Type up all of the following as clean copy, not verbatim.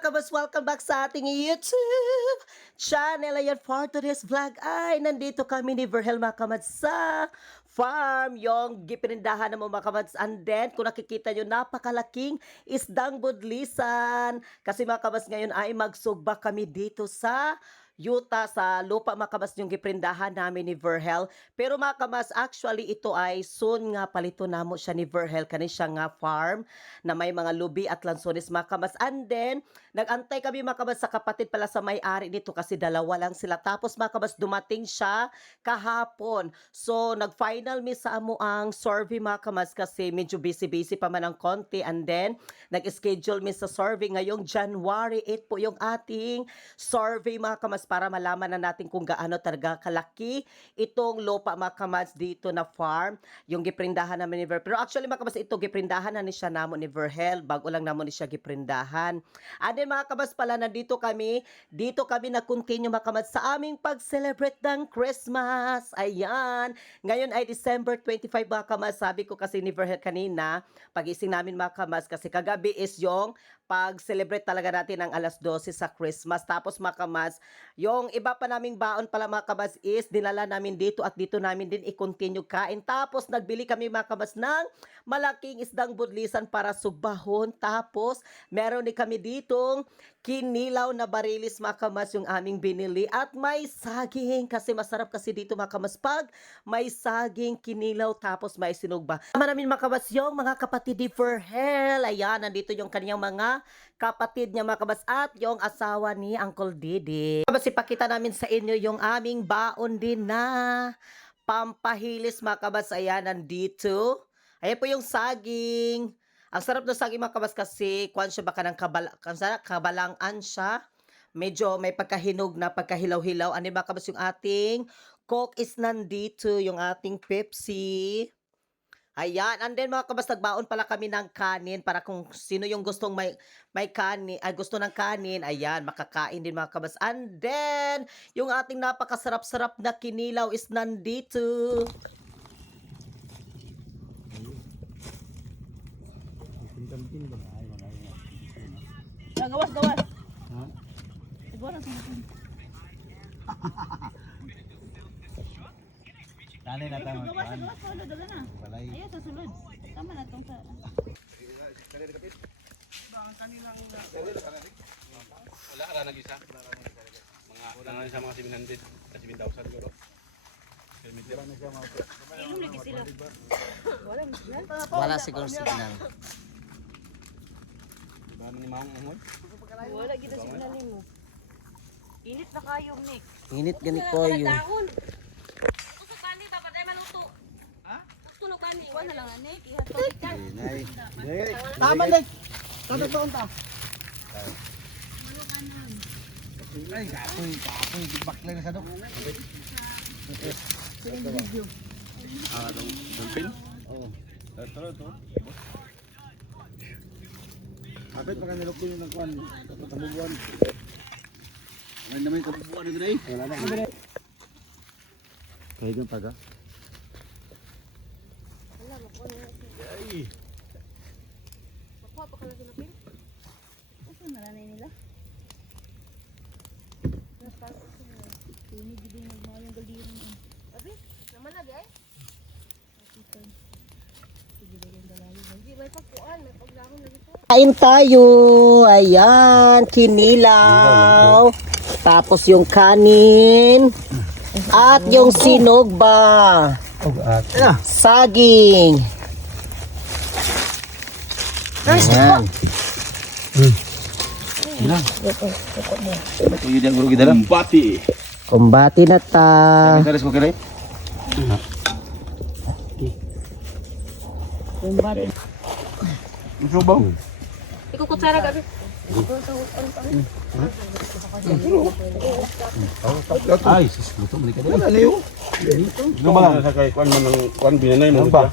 mga kabas, welcome back sa ating YouTube channel. Ayan, for today's vlog ay nandito kami ni Verhel mga kabas sa farm, yung gipinindahan ng mga kabas. And then, kung nakikita nyo, napakalaking isdang budlisan. Kasi mga kabas, ngayon ay magsugba kami dito sa Utah, sa lupa mga kabas yung giprindahan namin ni Verhel. Pero mga kabas, actually ito ay soon nga palito namo siya ni Verhel, kani siya nga farm na may mga lubi at lansones mga kabas. And then, nagantay kami mga kabas sa kapatid pala sa may-ari nito kasi dalawa lang sila. Tapos mga kabas, dumating siya kahapon. So, nag-final mi sa amo ang survey mga kabas kasi medyo busy-busy pa man ang konti. And then, nag-schedule mi sa survey ngayong January 8 po yung ating survey mga kabas para malaman na natin kung gaano talaga kalaki itong lupa mga kabas dito na farm. Yung giprindahan namin ni Verhel. Pero actually mga kabas, ito giprindahan na ni siya namo ni Verhel. Bago lang namo ni siya giprindahan. And then mga kabas pala, dito kami na-continue mga kabas sa aming pag-celebrate ng Christmas. Ayan. Ngayon ay December 25 mga kabas. Sabi ko kasi ni Verhel kanina, pag-ising namin mga kabas, kasi kagabi is yung pag-celebrate talaga natin ng alas 12 sa Christmas. Tapos mga kabas, yung iba pa naming baon pala mga kabas is dinala namin dito at dito namin din i-continue kain. Tapos nagbili kami mga kabas ng malaking isdang budlisan para sugbahon. Tapos meron din kami ditong kinilaw na barilis mga kabas yung aming binili. At may saging kasi masarap kasi dito mga kabas pag may saging, kinilaw, tapos may sinugba. Tama namin mga kabas yung mga kapatid ni Verhel. Ayan, nandito yung kanyang mga kapatid niya mga kabas at yung asawa ni Uncle Didi. Kabas, ipakita namin sa inyo yung aming baon din na pampahilis mga kabas. Ayan, nandito. Ayan po yung saging. Ang sarap ng saging mga kabas kasi kuwan siya baka ng kabalangan siya. Medyo may pagkahinog na pagkahilaw-hilaw. Ano ba kabas yung ating Coke is nandito, yung ating Pepsi. Ayan, and then mga kabas, nagbaon pala kami ng kanin para kung sino yung gustong may kanin, ay gusto ng kanin, ayan, makakain din mga kabas. And then, yung ating napakasarap-sarap na kinilaw is nandito. Gawas. Ha? Siguro sa akin. Tali na tama. Gawas, sulod dala na. Balay. Ayo sa sulod. Tama na tong sa. Wala ra nag-isa. Mga sa mga 700 kasi 7,000 siguro. Wala na siya mga. Inom lagi sila. Wala siguro signal. Diba ni Maong Amoy? Wala gid sa signal nimo. Init na kayo, Nick. Init gani ko yung. Usok bani ba paday maluto? Ha? Usok bani. Wala lang Nick, ihatod ka. Nay. Nay. Tama na. Kada taon ta. Ay, kapoy, bakla na sa dok. Dolphin? Oo. Tara. Kapit pa kanilok ko yung nagkuhan. Tamubuan. Ano naman yung kabubuan na gano'n? Wala na. Kahit yung taga. Ay! Makuha pa ka na sila pin? Uso na lang nila. Ini gid yung mayong galiri mo. Abi, naman lagi ay. Hindi may pagkuan, may paglahon lagi po. Kain tayo. Ayan, kinilaw. Tapos yung kanin. At yung sinugba. Saging. Ayan. Uy, dia guru kita dalam bati. Kumbati na ta. Taris ko kira. Gusto ba? Ikukutsara gabi. Ay, sis, luto balik ka dala. Ano Ito ba sa kay kuan man ng kuan binanay mo ba?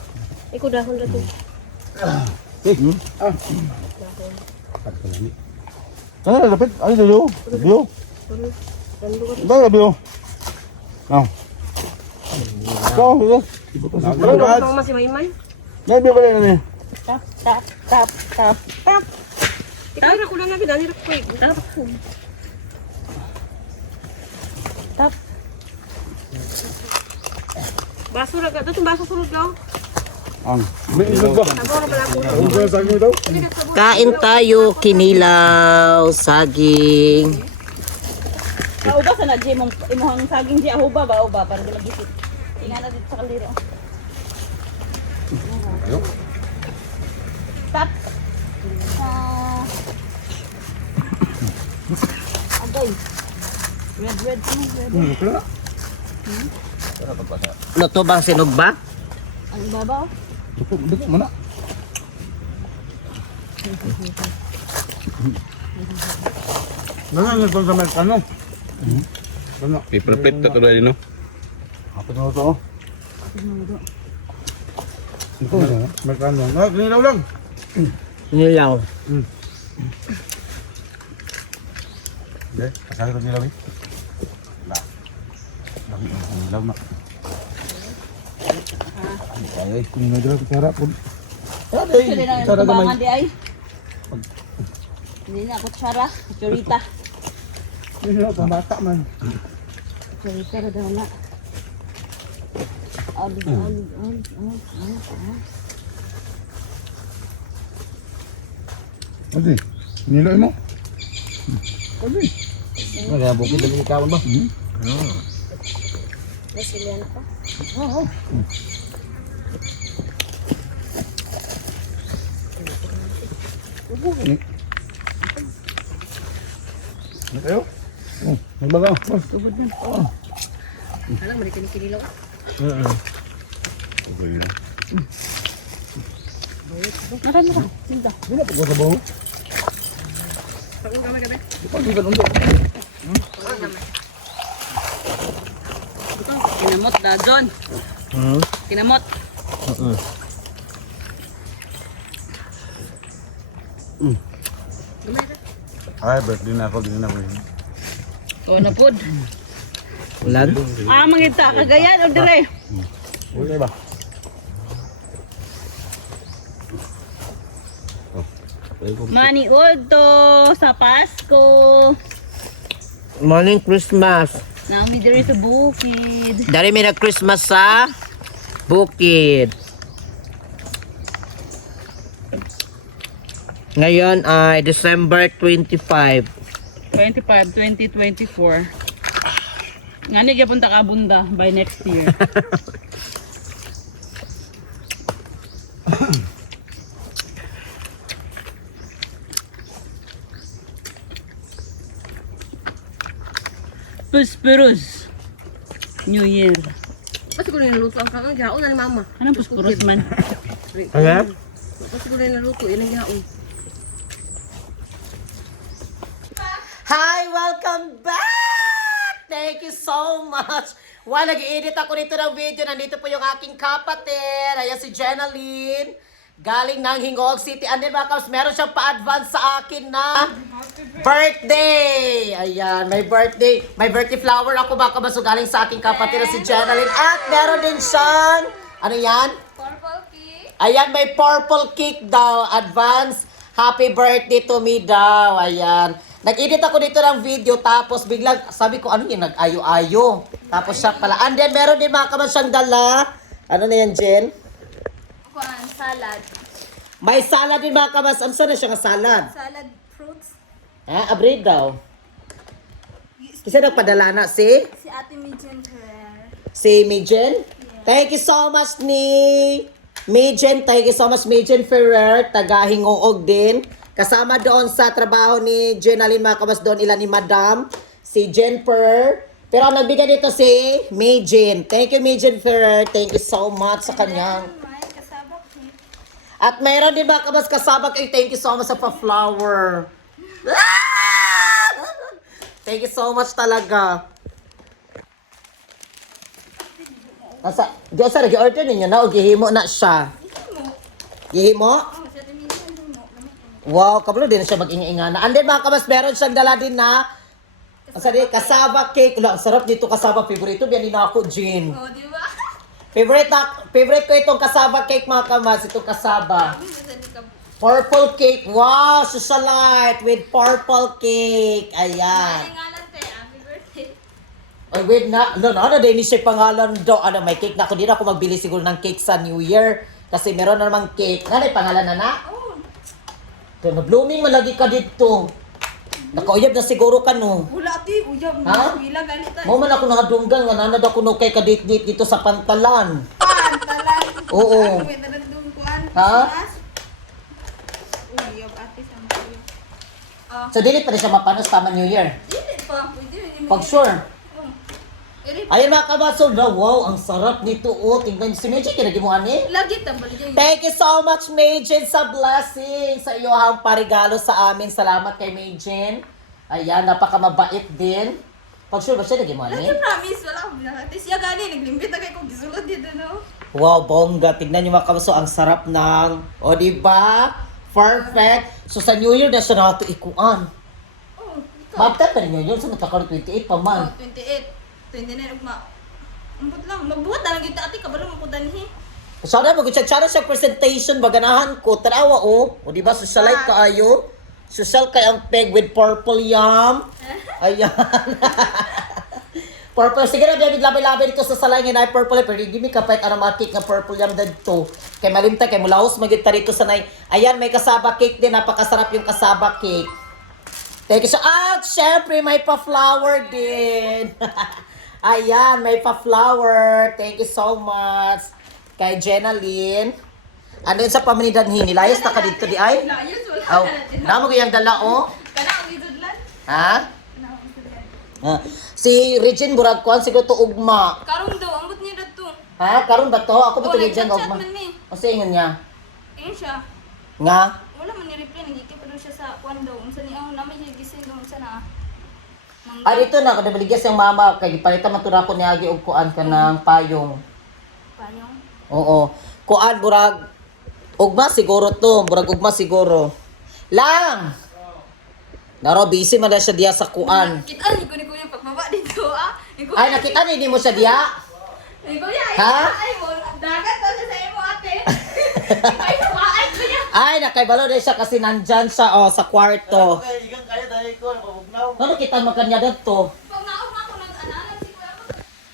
Iku dahon dito. Dapat ano dulu? Bio. Ba bio. Now. Kau tu. Ano masih maiman? Nay bio balik ni. Tap. Tara ko na namin, nanirap ko eh. Tara ko. Tap. Baso na ka. Ito baso sunod lang. Ang. May isog ba? Sabaw na pala ako. Ang ba sa inyo daw? Kain tayo, kinilaw, saging. Kauba sa na, Jim. Imuhang saging di ahuba ba? Uba, para di mag-isip. Tingnan na dito sa kaldero. Ayo. Tap. Agay. Red. Red. Luto bang sinog ba? Ang ibabaw. Dito mo na. Nangyay ko sa Amerikano. Ano? Paper plate to dali no. Apa na to? Ito na, Amerikano. Ah, kinilaw lang. Kinilaw. Okay, kasama ko kinilaw eh. Kinilaw na. Ay, kinilaw dito cara pun. Hindi na tubangan di ay. Hindi na ako tsara. Chorita. Kinilaw pa bata man. Chorita na daw na. Alig. Adi, kinilaw mo. Adi. Kaya bukid lagi kawan ba? Masilian pa. Oo. Ano kayo? Oh, nagbaga. Tubod na. Alang, mali kinilaw. Okay lang. Nakan. Tinda. Wala pa ko sa baho. Pagong gamay gabi. Pag-iban undo. Kinamot da, John. Kinamot. Ay, birthday na ako, din na ako. O, napod. Ulan? Mangita, kagayan o dire. Okay ba? Maniod to sa Pasko. Morning Christmas. Nami dire sa bukid. Dari may nag-Christmas sa bukid. Ngayon ay December 25. 2024. Ngani kaya punta ka bunda by next year. Pusperus. New Year. Pasti ko rin naluto ang kangang gihaon na ni mama. Anong pusperus man? Ano? Pasti ko rin naluto, yun ang gihaon. Hi! Welcome back! Thank you so much! Wow, nag-edit ako dito ng video. Nandito po yung aking kapatid. Ayan si Jenaline. Galing ng Hingog City. And then mga kaps, meron siyang pa-advance sa akin na birthday! Ayan, may birthday. May birthday flower ako baka mas galing sa aking kapatid na si Jenaline. At meron din siyang, ano yan? Purple cake. Ayan, may purple cake daw. Advance. Happy birthday to me daw. Ayan. Nag-edit ako dito ng video tapos biglang sabi ko ano yun, nag-ayo-ayo. Tapos siya pala. And then meron din mga kaman siyang dala. Ano na yan, Jen? Kuan, salad. May salad din mga kamas. Ano na siya nga salad? Salad fruits. Ha? Abrid daw. Kasi nagpadala na si? Si Ate Mijen Ferrer. Si Mijen? Thank you so much ni Mijen. Thank you so much Mijen Ferrer. Taga Hingoog din. Kasama doon sa trabaho ni Jenaline mga kamas doon ilan ni Madam. Si Jennifer. Pero ang nagbigay dito si Mijen. Thank you Mijen Ferrer. Thank you so much sa kanyang. May kasabak cake. At mayroon din mga kabas kasabak ay thank you so much sa pa-flower. Thank you so much talaga. Asa, di asa nag-order ninyo na o gihimo na siya. Gihimo? Wow, kabalo din na siya mag-inga-inga na. And then mga kabas, meron siyang dala din na kasaba cake. Wala, ang sarap dito kasaba. Favorito, biyan din ako, Jean. O, di ba? Favorite ko itong kasaba cake mga kamas. Itong kasaba. Purple cake. Wow, socialite with purple cake. Ayan. Ngalan te, happy birthday. Ay, wait na. Ano din siya pangalan do. Ano, may cake na ako. Di na ako magbili siguro ng cake sa New Year. Kasi meron na namang cake. Ano yung pangalan na? Oh, Ito, na-blooming malagi ka dito. Nakauyab na siguro ka no. Wala ti, uyab Ha? Bila ganit tayo. Mo man ako nakadunggan nga nanad ako no kay kadit-dit dito sa pantalan. Pantalan. Oo. Wait, nanandun kuan. Ha? Uyab ate sa mga. So dili pa rin siya mapanos tama New Year. Dili pa, pwede rin. Pag sure. Iri, Ayun mga kabasol na, wow, ang sarap nito. Oh, tingnan si Meji, kinagi mo ani. lagi tambal dyan. Thank you so much, Majin, sa blessing. Sa iyo ang parigalo sa amin. Salamat kay Majin. Ayan, napakamabait din. Pag sure ba siya, naging mo Lagi ani? promise, wala akong binakati. Siya gani, naglimbit na kayo kung gisulod dito, no? Wow, bongga. Tignan niyo mga kabasol, ang sarap ng, o diba? Perfect. So sa New Year na siya nato ikuan. Oh, ikaw. Mabta pa rin yun, sa matakaroon 28 pa man. 28. 29 ugma. Ambot lang, magbuhat na lang kita ate kabalo mo ko danhi. Sana mag-check-check siya presentation, baganahan ko. Tarawa, oh. O diba, socialite kaayo? Social kay ang peg with purple yam. Ayan. Purple. Sige na, biyabid labi-labi dito sa salay nga na purple. Pero give me kapait aromatic nga purple yam dito. Kay malimta, kay mulaos magita rito sa nay. Ayan, may kasaba cake din. Napakasarap yung kasaba cake. Thank you so much. Syempre, may pa-flower din. Ayan, may pa-flower. Thank you so much. Kay Jenna Lynn. Ano yun sa pamanidan hinilayos na ka dito di ay? Layos wala. Oh, namo yung dala oh. Kana ang gidudlan. Ha? Kana ang gidudlan. Ah, si Regine Burag kuan siguro to ugma. Karong daw ambot niya dito. Ha? Karon ba to? Ako ba to Regine nag-chat ugma? man ni. O sa ingon niya? Ayun siya. Nga? Wala man ni-reply, nagikip pa daw siya sa kwan daw. Unsa ni ang naman niya gising doon sa na. Ah, dito na kada baligya siyang mama kay gipalitan man tura ko niagi og kuan ka ng payong. Payong. Oo. Kuan burag ugma siguro to, burag ugma siguro. Lang. Naro busy man na siya diya sa kuan. Kita ni kuya pagbaba dito ah. Ni kuya. Ay nakita ni mo siya diya? Ni kuya. Ha? Ay mo dagat to siya sa imo ate. Ay ay kuya. Ay nakaibalo na siya kasi nandyan siya oh, sa kwarto. Okay, ikan kaya dahil ko, napabugnaw. Ano kita man kanya dito? Pag naog ako nag-ananan si kuya.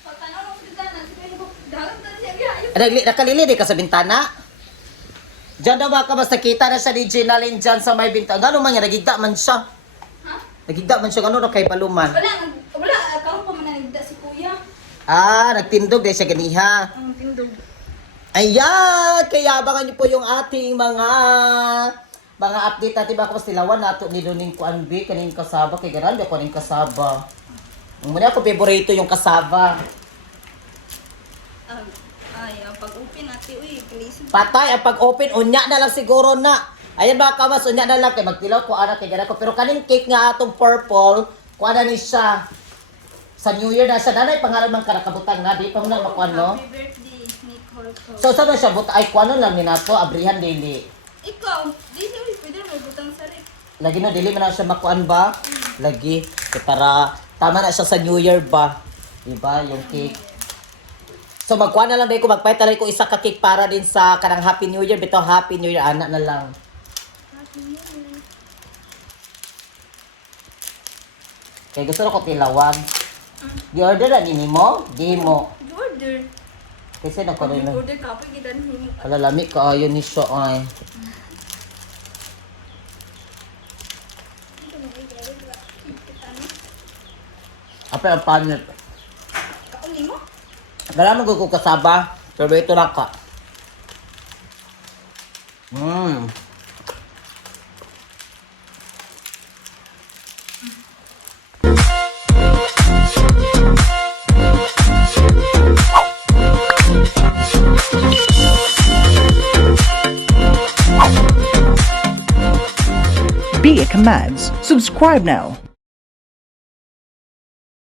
Pag tanaw ng siganan si kuya dagat to siya gayo. Nakalili di ka sa bintana? Diyan daw baka basta kita na siya ni Gina Lynn dyan sa may bintana. Gano'n man yan, nagigda man siya. Ha? Nagigda man siya, gano'n na kay baluman. Wala, karon pa man nagda si kuya. Ah, nagtindog dahil siya ganiha. Ang tindog. Ayan! Kaya abangan niyo po yung ating mga update natin baka mas tilawan nato ni Doning Kuanbi, kaning kasaba, kay garanda ko kaning kasaba. Muna ako favorito yung kasaba. Ay, ang pag-open natin, uy, please. Patay ang pag-open, unya na lang siguro na. Ayan ba kamas, unya na lang kay magtilaw ko ana kay gana ko. Pero kaning cake nga atong purple, kuha na ni siya. Sa New Year na siya, nanay pangalan man karakabutang na, di pa mo na makuha no? Happy birthday, Nicole Cole. So saan na siya, ay kuha na lang ni nato, abrihan dili. Ikaw, di siya, uy, pwede may butang sa rin. Lagi na, dili man na siya makuan ba? Lagi, eh, para tama na siya sa New Year ba? Diba, yung cake. So magkuha na lang dahil ko, magpahit ko isa ka cake para din sa kanang Happy New Year. Bito, Happy New Year, anak na lang. Kaya gusto ko tilawan. Di-order na nini mo? Di mo. Order. Kasi nakuha na. Order ka, pwede dan himo. Alalami ka, ayun ni siya ay. Apa ang panit? Kauni mo? Dala mo ko kasaba. Pero ito lang ka. Be a Commands. Subscribe now.